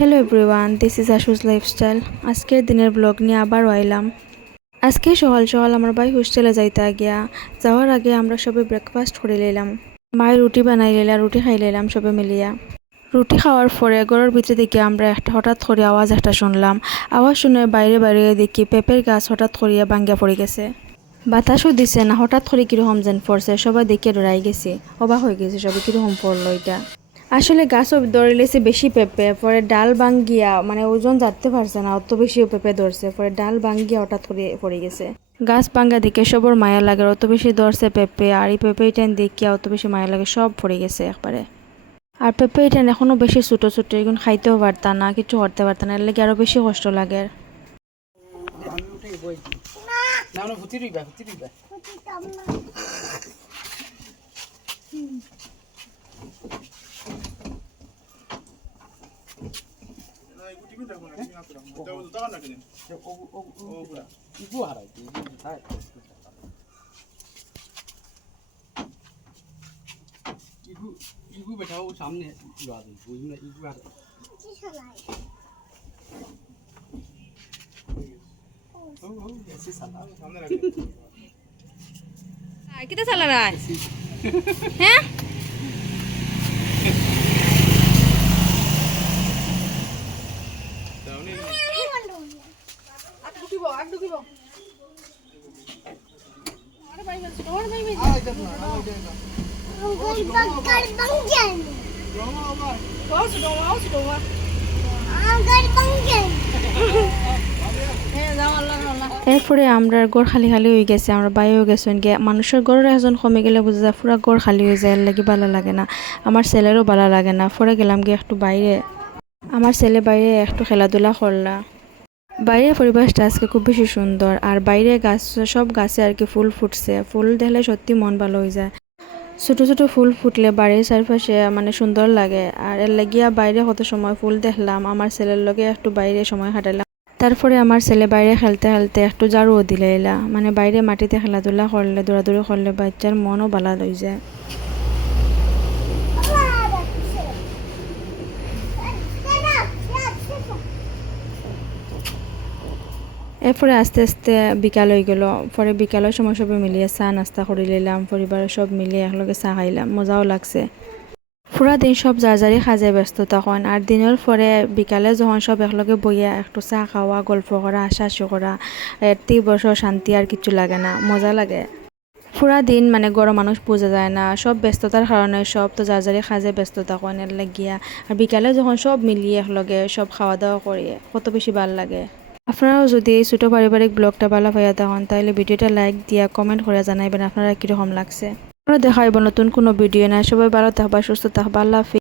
Hello everyone, this is Asus lifestyle. আজকের দিনের blog নিয়ে আবারও আইলাম। আজকে সকাল সকাল আমার ভাই হোস্টেলে যাইতে গিয়া যাওয়ার আগে আমরা সবে ব্রেকফাস্ট করে লইলাম। মায়ের রুটি বানাই লইলা, রুটি খাই লইলাম সবে মিলিয়া। রুটি খাওয়ার পরে ঘরের ভিতরে দেখি আমরা হঠাৎ করে আওয়াজ একটা শুনলাম। আওয়াজ শুনে বাইরে বাইরে দেখি পেঁপের গাছ হঠাৎ করিয়া ভাঙ্গিয়া পড়ে গেছে। বাতাসও দিছে না, হঠাৎ করে কিরকম যেন পড়ছে, সবাই দেখে ডরাই গেছে, অবাক হয়ে গেছে সবাই কিরকম পড়লো এটা। আসলে গাছও ধরিলেছে বেশি পেঁপে, পরে ডাল ভাঙ্গিয়া মানে ওজন যাতে পারছে না, অত বেশি পেঁপে ধরছে, পরে ডাল ভাঙ্গিয়া হঠাৎ করে পড়ে গেছে। গাছ ভাঙ্গা দেখে সবর মায়া লাগে, অত বেশি ধরছে পেঁপে, আর এই পেঁপে টেন দেখিয়া অত বেশি মায়া লাগে, সব পড়ে গেছে একবারে। আর পেঁপে টেন এখনো বেশি ছোটো ছোটো, এখন খাইতেও পারতা না, কিছু করতে পারতা না, এর লাগে আরো বেশি কষ্ট লাগে। ইগু বেটাও সামনে লওয়া দিন বুঝুন না ইগু আর কি চালাই ও ও এসে সালা সামনে রাখ আই কিটা চালা রাই হ্যাঁ দাউনি আটুকিব আরে ভাই বলছ তোমার ভাই ভাই আই দেখ না আই দেখ না এরপরে আমরা ঘর খালি খালি হয়ে গেছে, আমরা বাইরেও গেছেন গিয়ে, মানুষের ঘরের একজন কমে গেলে বোঝা যায় পুরা ঘর খালি হয়ে যায়, এর লাগে ভালো লাগে না, আমার ছেলেরও ভালো লাগে না। পরে গেলাম গিয়ে একটু বাইরে, আমার ছেলে বাইরে একটু খেলাধুলা করলা। বাইরের পরিবেশটা আজকে খুব বেশি সুন্দর, আর বাইরে গাছ, সব গাছে আর কি ফুল ফুটছে, ফুল দেখলে সত্যি মন ভালো হয়ে যায়। ছোটো ছোটো ফুল ফুটলে বাড়ির চারপাশে মানে সুন্দর লাগে, আর এর লাগিয়া বাইরে কত সময় ফুল দেখলাম, আমার ছেলের লগে একটু বাইরে সময় কাটালাম। তারপরে আমার ছেলে বাইরে খেলতে খেলতে একটু ঝাড়ুও দিলে এলা, মানে বাইরে মাটিতে খেলাধুলা করলে, দৌড়াদৌড়ি করলে বাচ্চার মনও ভালো হয়ে যায়। এরপরে আস্তে আস্তে বিকাল হয়ে গেল, পরে বিকালের সময় সবে মিলিয়ে চা নাস্তা করে নিলাম, পরিবারের সব মিলিয়ে একলগে চা খাইলাম, মজাও লাগছে। পুরা দিন সব যার যারই কাজে ব্যস্ত তখন, আর দিনের পরে বিকালে যখন সব একলগে বইয়া একটু চা খাওয়া, গল্প করা, হাসাহাসি করা, এর থেকে বছর শান্তি আর কিছু লাগে না, মজা লাগে। পুরা দিন মানে গরম মানুষ বোঝা যায় না, সব ব্যস্ততার কারণে সব তো যার যারই কাজে ব্যস্ত তখন, এর লাগিয়া। আর বিকালে যখন সব মিলিয়ে একলগে সব খাওয়া দাওয়া করি, কত বেশি ভালো লাগে। আপনারাও যদি এই ছোটো পারিবারিক ব্লগটা ভালো পাইয়া তখন, তাহলে ভিডিওটা লাইক দিয়া কমেন্ট করে জানাইবেন আপনারা কীরকম লাগছে। আমরা দেখাইব নতুন কোনো ভিডিও না, সবাই ভালো থাকবা, সুস্থ থাকবা, আল্লাহ হাফেজ।